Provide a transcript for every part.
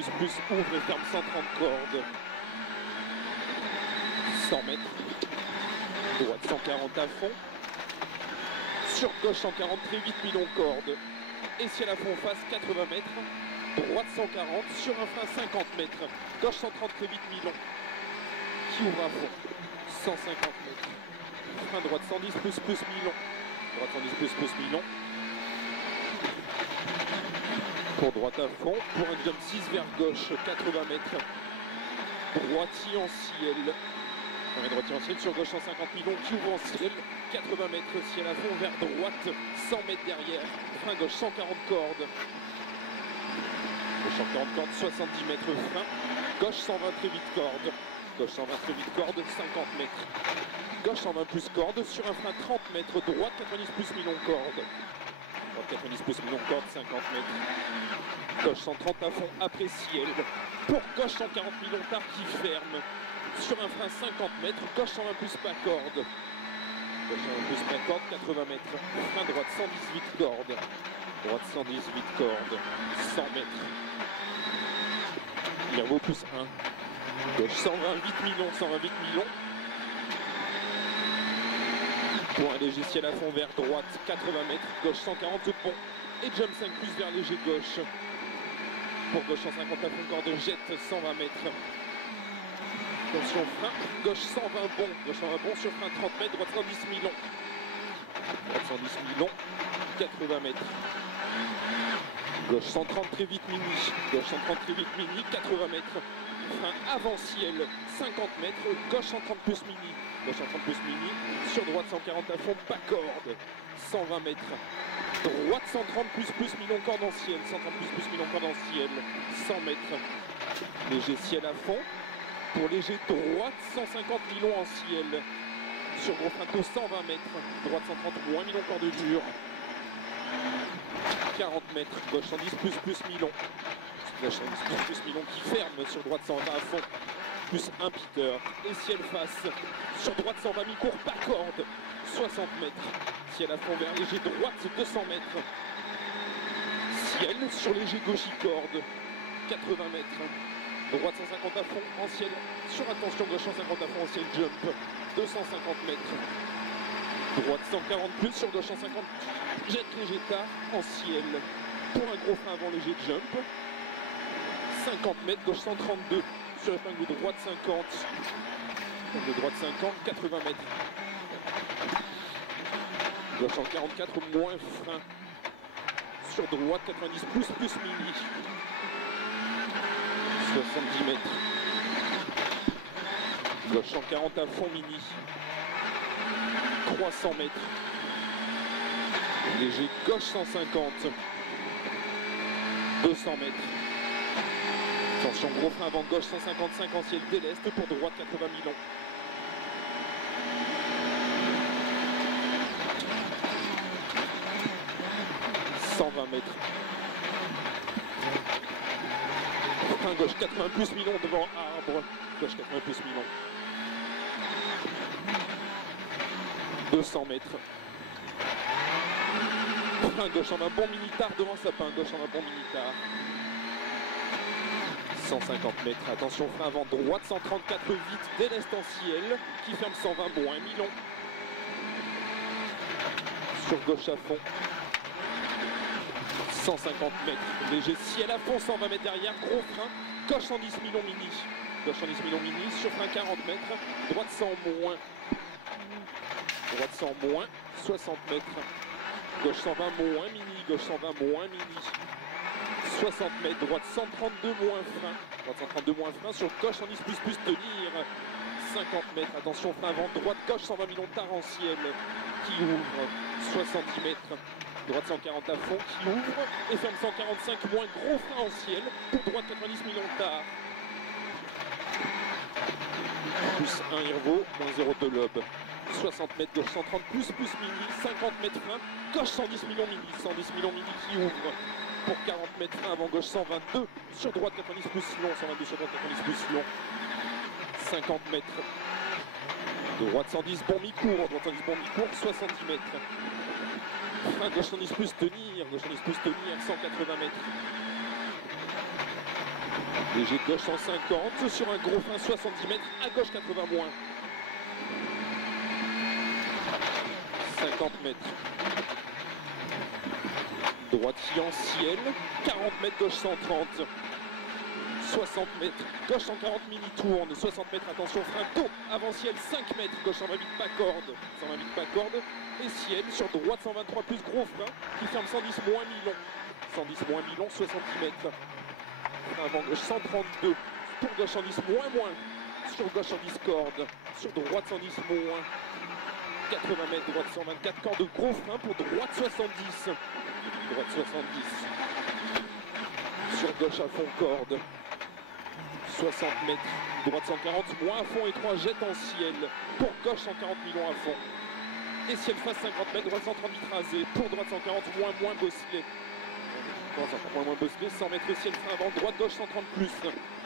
ouvre et ferme 130 cordes. 100 mètres. Droite 140 à fond. Sur gauche 140, très vite, mi-long corde. Et ciel à fond face, 80 mètres. Droite 140, sur un frein 50 mètres. Gauche 130, très vite, mi-long. Qui ouvre à fond. 150 mètres. Frein droite 110, plus, mi-long. Droite 110, plus, mi-long. Pour droite à fond. Pour un jump 6 vers gauche, 80 mètres. Droitier en ciel. Droitier en ciel, sur gauche 150 millions, qui ouvre en ciel. 80 mètres, ciel à fond, vers droite, 100 mètres derrière. Frein gauche 140 cordes. Gauche 140 cordes, 70 mètres frein. Gauche 120 très vite corde. Gauche 120 très vite corde, 50 mètres. Gauche 120 plus corde, sur un frein 30 mètres. Droite 90 plus millions corde. Droite 90 plus millions corde, 50 mètres. Gauche 130 à fond, après ciel. Pour gauche 140 millions tard qui ferme. Sur un frein 50 mètres, gauche 120 plus pas corde. Gauche 120 plus pas corde, 80 mètres. Frein droite 118 cordes. Droite 118 cordes, 100 mètres. Il vaut plus 1. Gauche 128 millions, 128 millions. Pour un léger ciel à fond vers droite, 80 mètres. Gauche 140 pont. Et jump 5 plus vers léger gauche. Pour gauche 150 à fond, corde jette 120 mètres. Attention frein, gauche 120 bon, gauche 120 bon sur frein 30 mètres, droite 110 millions. Droite 110 millions, 80 mètres. Gauche 130 très vite mini, gauche 130 très vite mini, 80 mètres. Frein avant ciel, 50 mètres, gauche 130 plus mini. Gauche 130 plus mini, sur droite 140 à fond, pas corde, 120 mètres. Droite 130 plus millions corde en ciel, 130 plus millions corde en ciel, 100 mètres. Léger ciel à fond. Pour léger droite, 150 millions en ciel. Sur gros frein tôt, 120 mètres. Droite 130 moins millions corde dure. 40 mètres. Gauche 110 plus millions. Gauche 110 plus millions qui ferme. Sur droite 120 à fond. Plus un piqueur. Et ciel face. Sur droite 120 mi-court, pas corde. 60 mètres. Ciel à fond vers léger droite, 200 mètres. Ciel sur léger gauche corde. 80 mètres. Droite 150 à fond en ciel, sur attention gauche 150 à fond en ciel, jump, 250 mètres. Droite 140 plus, sur gauche 150, jette léger tard en ciel. Pour un gros frein avant léger jump, 50 mètres, gauche 132, sur épingle droite 50. Épingle droite 50, 80 mètres. Gauche 144, moins frein. Sur droite 90 plus mini. 70 mètres. Gauche 140 à fond mini. 300 mètres. Léger gauche 150. 200 mètres. Attention, gros frein avant gauche 155 en ciel déleste pour droite 80 millions. Mètres. Frein gauche 80 plus millions devant arbre. Gauche 80 plus millions. 200 mètres. Frein gauche en un bon mini-tard devant sapin. Gauche en un bon mini-tard. 150 mètres. Attention, frein avant droite 134 vite déleste en ciel. Qui ferme 120 moins Milon. Sur gauche à fond. 150 mètres, léger ciel à fond, 120 mètres derrière, gros frein, gauche 110 millions mini, gauche 110 millions mini, sur frein 40 mètres, droite 100 moins, droite 100 moins, 60 mètres, gauche 120 moins mini, gauche 120 moins mini, 60 mètres, droite 132 moins frein, droite 132 moins frein, sur gauche 110 plus tenir, 50 mètres, attention frein avant, droite gauche 120 millions tard en ciel, qui ouvre, 70 mètres. Droite 140 à fond qui ouvre et ferme 145 moins gros frein en ciel pour droite 90 millions tard. Plus 1 Irvo, moins 0 de lobe. 60 mètres gauche 130 plus mini, 50 mètres frein, gauche 110 millions mini, 110 millions mini qui ouvre pour 40 mètres frein avant gauche 122, sur droite 90 plus long, 122 sur droite 90 plus long. 50 mètres. Droite 110 bon mi-court, droite 110 bon mi-court, 70 mètres. Frein gauche 110 plus tenir, gauche 110 plus tenir, 180 mètres. Léger de gauche 150 sur un gros frein 70 mètres, à gauche 80 moins. 50 mètres. Droite en ciel, 40 mètres, gauche 130. 60 mètres, gauche 140 mini tourne, 60 mètres, attention, frein tôt, avant ciel 5 mètres, gauche 120 vite pas corde, 120 vite pas corde, et ciel sur droite 123 plus gros frein qui ferme 110 moins mi-long, 110 moins mi-long, 70 mètres, frein avant gauche 132, pour gauche 110 moins moins, sur gauche 110 corde, sur droite 110 moins, 80 mètres, droite 124 corde, gros frein pour droite 70, droite 70, sur gauche à fond corde, 60 mètres, droite 140, moins à fond et 3 jette en ciel, pour gauche 140 millions à fond, et ciel face 50 mètres, droite 130 vite rasé, pour droite 140, moins bosselé, moins bosselé, 100 mètres ciel frein avant, droite gauche 130 plus,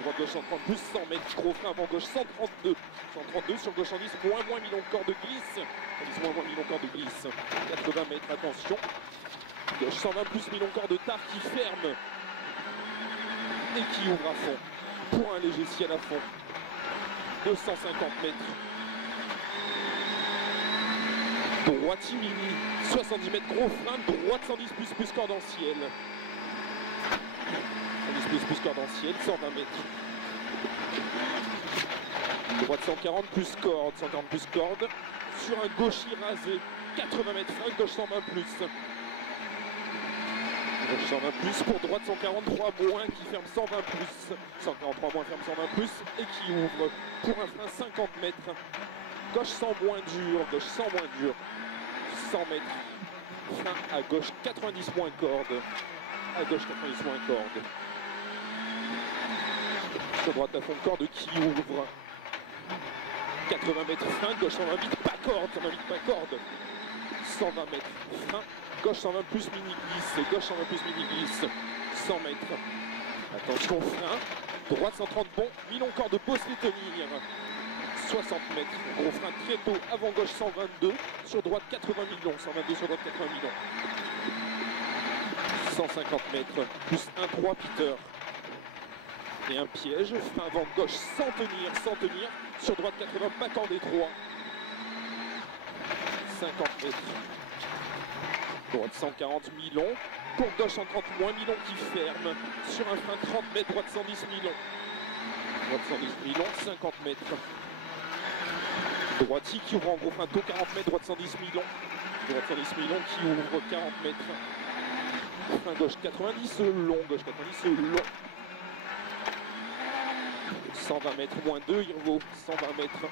droite gauche 130 plus, 100 mètres, gros frein avant gauche 132, 132 sur gauche 110, moins millions corde de glisse, 110 moins millions corde de glisse, 80 mètres, attention, gauche 120 plus millions corde de tard qui ferme, et qui ouvre à fond. Pour un léger ciel à fond, 250 mètres. Droite mini, 70 mètres, gros frein, droite 110 plus corde en ciel. 110 plus corde en ciel, 120 mètres. Droite 140 plus corde, 140 plus corde. Sur un gauchis rasé, 80 mètres, frein, gauche 120 plus. Gauche 120 plus, pour droite 143 moins qui ferme 120 plus, 143 moins ferme 120 plus et qui ouvre pour un frein 50 mètres, gauche 100 moins dur, gauche 100 moins dur, 100 mètres, frein à gauche 90 moins corde, à gauche 90 moins corde, sur droite à fond corde qui ouvre, 80 mètres, frein, gauche 120 vite pas corde, 120 vite pas corde, 120 mètres, frein, gauche 120 plus mini glisse, gauche 120 plus mini glisse, 100 mètres. Attention frein, droite 130 bon, mi-long corde de bosselet tenir, 60 mètres, gros frein très tôt, avant gauche 122, sur droite 80 millions, 122 sur droite 80 millions. 150 mètres, plus 1-3 Peter. Et un piège, frein avant gauche sans tenir, sur droite 80, pas corde et 3. 50 mètres. Droite 140 mi-long, pour gauche 130 moins mi-long qui ferme, sur un frein 30 mètres, droite 110 mi-long. Droite 110 mi-long, 50 mètres. Droite qui ouvre en gros frein tôt, 40 mètres, droite 110 mi-long. Droite 110 mi-long qui ouvre 40 mètres. Frein gauche 90 long, gauche 90 long. 120 mètres moins 2, Irvo, 120 mètres.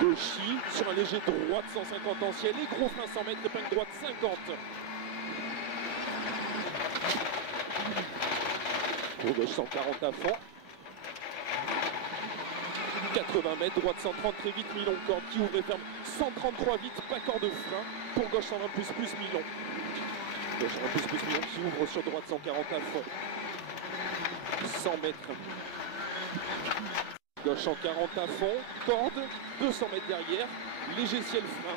Gauchy sur un léger droite 150 en ciel et gros frein 100 mètres, épingle droite 50. Pour gauche 140 à fond. 80 mètres, droite 130 très vite, mi-long corde qui ouvre et ferme 133 vite, pas corde de frein. Pour gauche 120 plus mi-long. Gauche 120 plus mi-long qui ouvre sur droite 140 à fond. 100 mètres. Gauche 140 à fond, corde, 200 mètres derrière, léger ciel frein,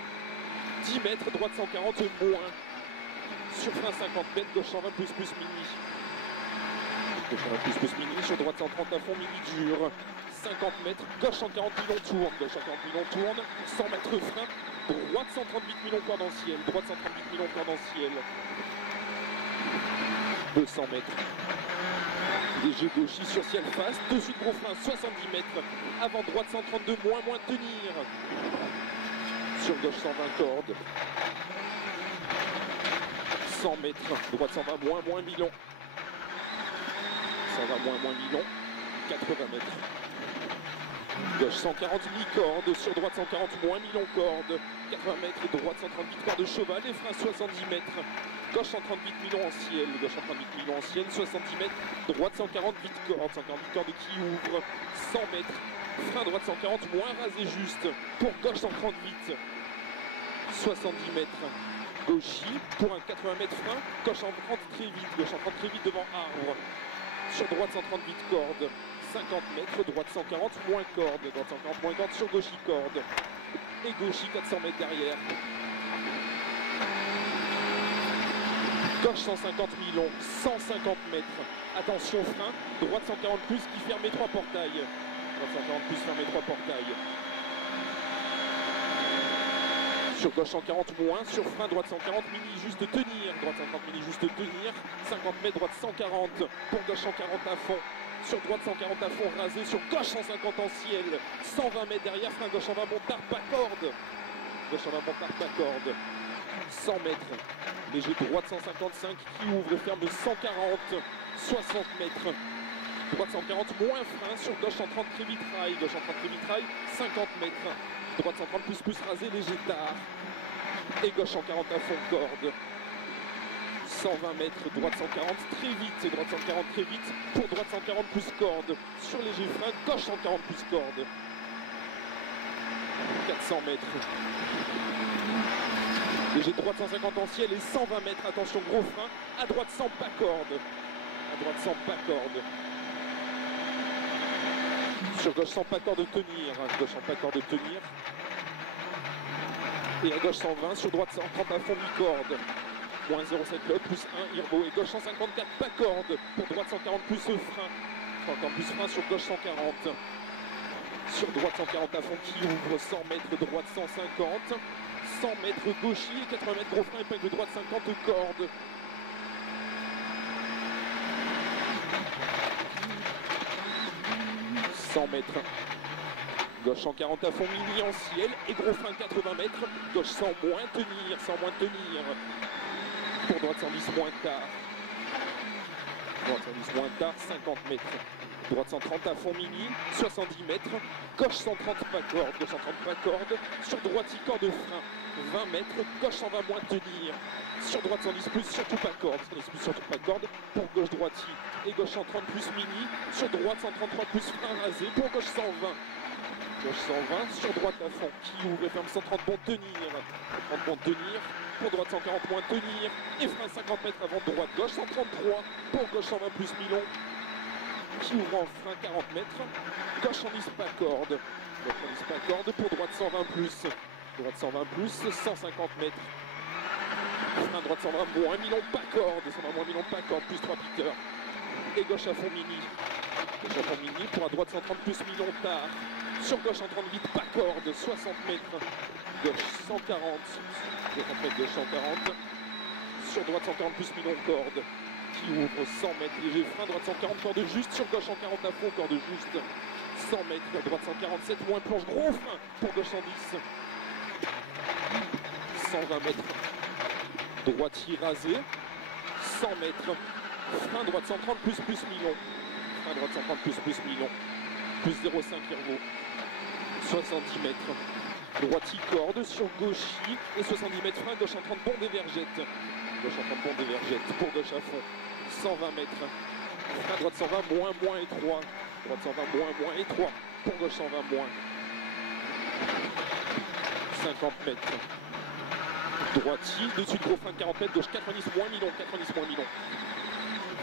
10 mètres, droite 140 moins, sur frein 50 mètres, gauche 120 plus mini. Gauche 120 plus mini, sur droite 130 à fond, mini dur, 50 mètres, gauche 140 millions tourne, gauche 140 millions tourne, 100 mètres frein, droite 138 millions corde en ciel, droite 138 millions corde en ciel, 200 mètres. Léger gauchy sur ciel face, dessus de gros frein 70 mètres, avant droite 132 moins tenir, sur gauche 120 cordes, 100 mètres, droite 120 moins mi-long, 120 moins mi-long, 80 mètres, gauche 140 mi-corde, sur droite 140 moins mi-long corde, 80 mètres, droite 138 corde de cheval, et frein 70 mètres. Gauche 138 millions en ciel, gauche 138 millions en ciel, 70 mètres, droite 140 vite corde, 140 vite corde qui ouvre, 100 mètres, frein droite 140, moins rasé juste, pour gauche 130 vite, 70 mètres, gauchy, pour un 80 mètres frein, gauche 130 très vite, gauche 130 très vite devant arbre, sur droite 130 vite corde, 50 mètres, droite 140 moins corde, droite 140 moins corde, sur gauchy corde, et gauchy 400 mètres derrière. Gauche 150 mi-long, 150 mètres, Attention frein, droite 140 plus qui ferme les 3 portails. Droite 140 plus ferme les 3 portails. Sur gauche 140 moins, sur frein droite 140 mini juste tenir, droite 140 mini juste tenir, 50 mètres droite 140, pour gauche 140 à fond, sur droite 140 à fond rasé, sur gauche 150 en ciel, 120 mètres derrière, frein gauche en va montard, pas corde, gauche en va montard, pas corde, 100 mètres, léger droite 155 qui ouvre et ferme 140, 60 mètres, droite 140 moins frein, sur gauche 130 très vitrail, gauche 130 très vitrail, 50 mètres. Droite 130 plus rasé, léger tard. Et gauche 140 à fond corde. 120 mètres, droite 140 très vite. Et droite 140 très vite pour droite 140 plus corde. Sur léger frein, gauche 140 plus corde. 400 mètres. Léger droite 150 en ciel et 120 mètres. Attention, gros frein. À droite 100 pas corde. À droite 100 pas corde. Sur gauche 100 pas corde de tenir, gauche 100 pas corde de tenir. Et à gauche 120, sur droite 130 à fond mi-corde. Moins 0,7 l'autre, plus 1 Irbo. Et gauche 154 pas corde. Pour droite 140 plus frein. 140 plus frein sur gauche 140. Sur droite 140 à fond qui ouvre 100 mètres, droite 150. 100 mètres gauchis, 80 mètres gros frein, épingle de droite 50 corde. 100 mètres. Gauche 140 à fond mini en ciel et gros frein 80 mètres. Gauche 100 moins tenir, 100 moins tenir. Pour droite 110 moins tard. Droite 110 moins tard, 50 mètres. Droite 130 à fond mini, 70 mètres. Gauche 130 pas corde, gauche 130 pas corde. Sur droite 6 cordes de frein, 20 mètres. Gauche 120 moins tenir. Sur droite 110 plus, surtout pas corde. 110 plus, surtout pas corde. Pour gauche droite et gauche 130 plus mini. Sur droite 133 plus frein rasé. Pour gauche 120. Gauche 120. Sur droite à fond qui ouvre et ferme 130 bon tenir. 130 bon tenir. Pour droite 140 moins tenir. Et frein 50 mètres avant droite. Gauche 133. Pour gauche 120 plus milon. Qui ouvre en frein 40 mètres. Gauche 110 pas corde. Gauche 110 pas corde. Pour droite 120 plus. Droite 120 plus. 150 mètres. Frein droite 120 moins milon pas corde. 120 moins milon pas corde. Plus 3 piqueurs. Et gauche à fond mini. Gauche à fond mini. Pour à droite 130 plus milon tard. Sur gauche 130 vite pas corde. 60 mètres. Gauche 140. 60 mètres gauche 140. Sur droite 140 plus milon corde. Qui ouvre 100 mètres léger frein, droite 140, corde juste, sur gauche 140 à fond, corde juste, 100 mètres, droite 147, moins planche, gros frein, pour gauche 110, 120 mètres, droitier rasé, 100 mètres, frein droite 130 plus milon, frein droite 130 plus milon, plus 0,5 Irvo, 70 mètres, droitier corde, sur gauchis, et 70 mètres frein, gauche 130 bon des vergettes. Gauche 130 bon des vergettes, pour gauche à fond, 120 mètres. Frein droite 120, moins étroit. Droite 120, moins étroit. Pour gauche 120, moins. 50 mètres. Droitier, dessus de gros frein 40 mètres, gauche 90 moins milon, 90 moins milon.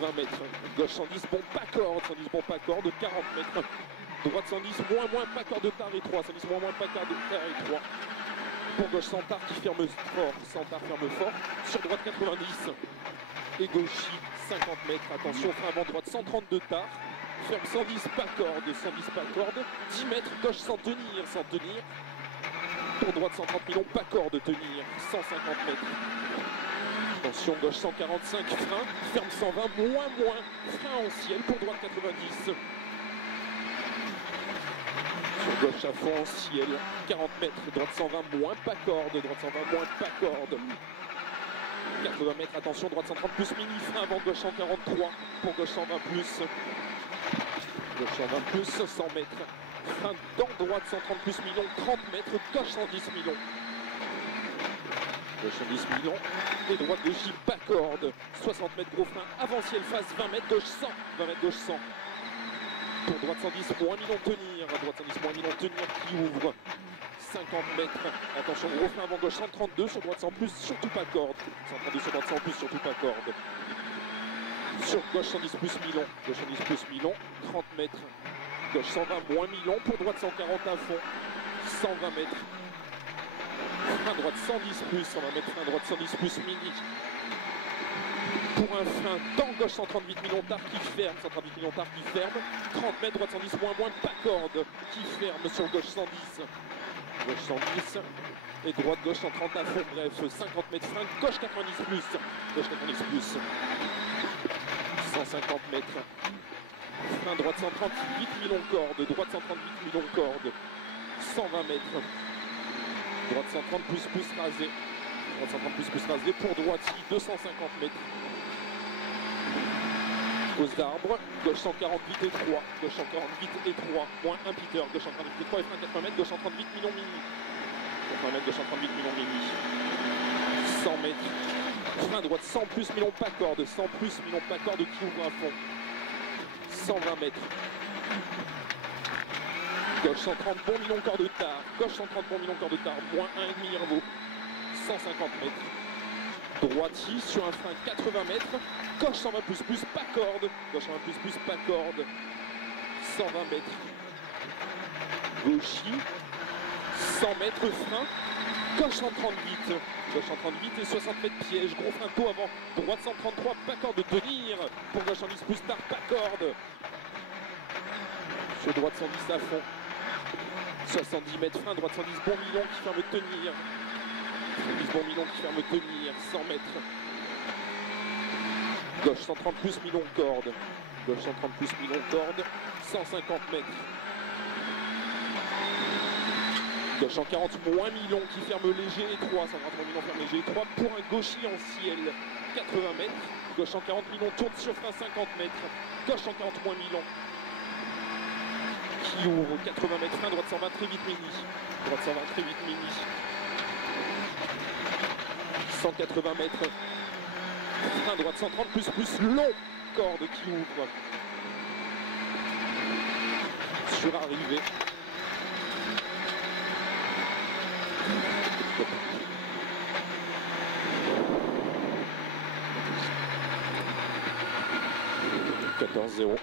20 mètres. Gauche 110, bon pas corde, 110 bon pas corde, 40 mètres. Droite 110, moins pas corde de tard étroit, 110 moins pas corde de tard étroit. Pour gauche 100 tard qui ferme fort, 100 tard ferme fort, sur droite 90 et gauchis 50 mètres, attention frein avant droite 132 tard, ferme 110 pas corde, 110 pas corde, 10 mètres gauche sans tenir, pour droite 130 milon pas corde tenir, 150 mètres, attention gauche 145 frein, ferme 120 moins, frein en ciel pour droite 90. Sur gauche à fond en ciel, 40 mètres, droite 120 moins pas corde, droite 120 moins pas corde. 80 mètres, attention, droite 130 plus mini, frein avant gauche 143, pour gauche 120 plus. Gauche 120 plus, 100 mètres. Frein dans droite 130 plus milon, 30 mètres, gauche 110 milon. Gauche 110 milon, et droite gauche pas corde, 60 mètres gros frein, avant ciel face 20 mètres, gauche 100, 20 mètres gauche 100. Pour droite 110 moins milon tenir, droite 110 moins milon tenir qui ouvre 50 mètres, attention gros frein avant gauche 132, sur droite 100 plus, surtout pas corde, 132 sur droite 100 plus, surtout pas corde, sur gauche 110 plus milon, gauche 110 plus milon, 30 mètres, gauche 120 moins milon, pour droite 140 à fond, 120 mètres, frein droite 110 plus, 120 mètres, frein droite 110 plus mini, Pour un frein dans gauche 138 millions tard qui ferme, 138 millions tard qui ferme, 30 mètres, droite 110 moins, pas corde qui ferme sur gauche 110, gauche 110 et droite gauche 130 à fond, bref 50 mètres frein, gauche 90 plus, gauche 90 plus, 150 mètres, frein droite 138 millions corde, droite 138 millions corde, 120 mètres, droite 130 plus rasé, droite 130 plus rasé pour droite 250 mètres. Pose d'arbre, gauche 148 et 3, gauche 148 et 3, moins 1 Peter, gauche 148 et 3 et frein 80 mètres, gauche 138 millions mini. 80 mètres, gauche 138 millions mini. 100 mètres, frein droite 100 plus millions pas corde, 100 plus millions pas corde qui ouvre à fond. 120 mètres. Gauche 130 bon millions corps de tard, gauche 130 bon millions corps de tard, moins 1,5 Hervaux. 150 mètres. Droiti sur un frein 80 mètres, gauche 120 plus, pas corde, gauche 120 plus, pas corde, 120 mètres. Gauchi, 100 mètres frein, gauche 138, gauche 138 et 60 mètres piège, gros frein tôt avant, droite 133, pas corde de tenir, pour gauche 110 plus tard, pas corde. Sur droite 110 à fond, 70 mètres frein, droite 110 bon million qui ferme tenir. 110 bon million qui ferme tenir, 100 mètres. Gauche 130 plus million corde. Gauche 130 plus million corde, 150 mètres. Gauche 140 moins million qui ferme léger et 3, 140 million ferme léger et 3 pour un gauchi en ciel, 80 mètres. Gauche 140 million tourne sur frein 50 mètres. Gauche 140 moins million qui ouvre 80 mètres frein, droite 120 très vite mini. Droite 120 très vite mini. 180 mètres, frein droite 130 plus long, corde qui ouvre, sur arrivée, « 14-0 »